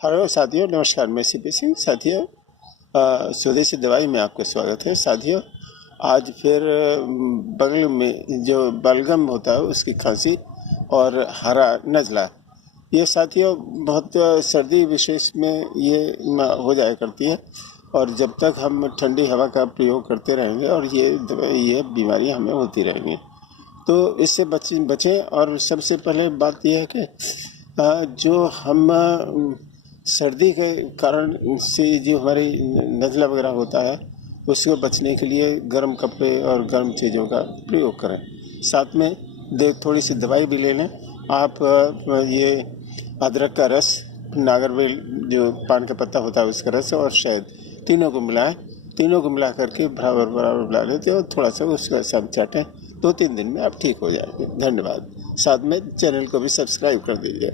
Hello साथियों, नमस्कार। मैं सीपी सिंह। साथियों, स्वदेशी दवाई में आपका स्वागत है। साथियों, आज फिर बगल में जो बलगम होता है उसकी खांसी और हरा नज़ला, ये साथियों बहुत सर्दी विशेष में ये हो जाया करती है। और जब तक हम ठंडी हवा का प्रयोग करते रहेंगे और ये बीमारियां हमें होती रहेंगी, तो इससे बचें। और सबसे पहले बात यह है कि जो हम सर्दी के कारण से जो हमारी नज़ला वगैरह होता है, उससे बचने के लिए गर्म कपड़े और गर्म चीज़ों का प्रयोग करें। साथ में थोड़ी सी दवाई भी ले लें। आप ये अदरक का रस, नागरवेल जो पान का पत्ता होता है उसका रस और शहद, तीनों को मिलाएं। तीनों को मिला करके बराबर बराबर मिला लेते और थोड़ा सा उसका सब चाटें। 2-3 दिन में आप ठीक हो जाएंगे। धन्यवाद। साथ में चैनल को भी सब्सक्राइब कर दीजिए।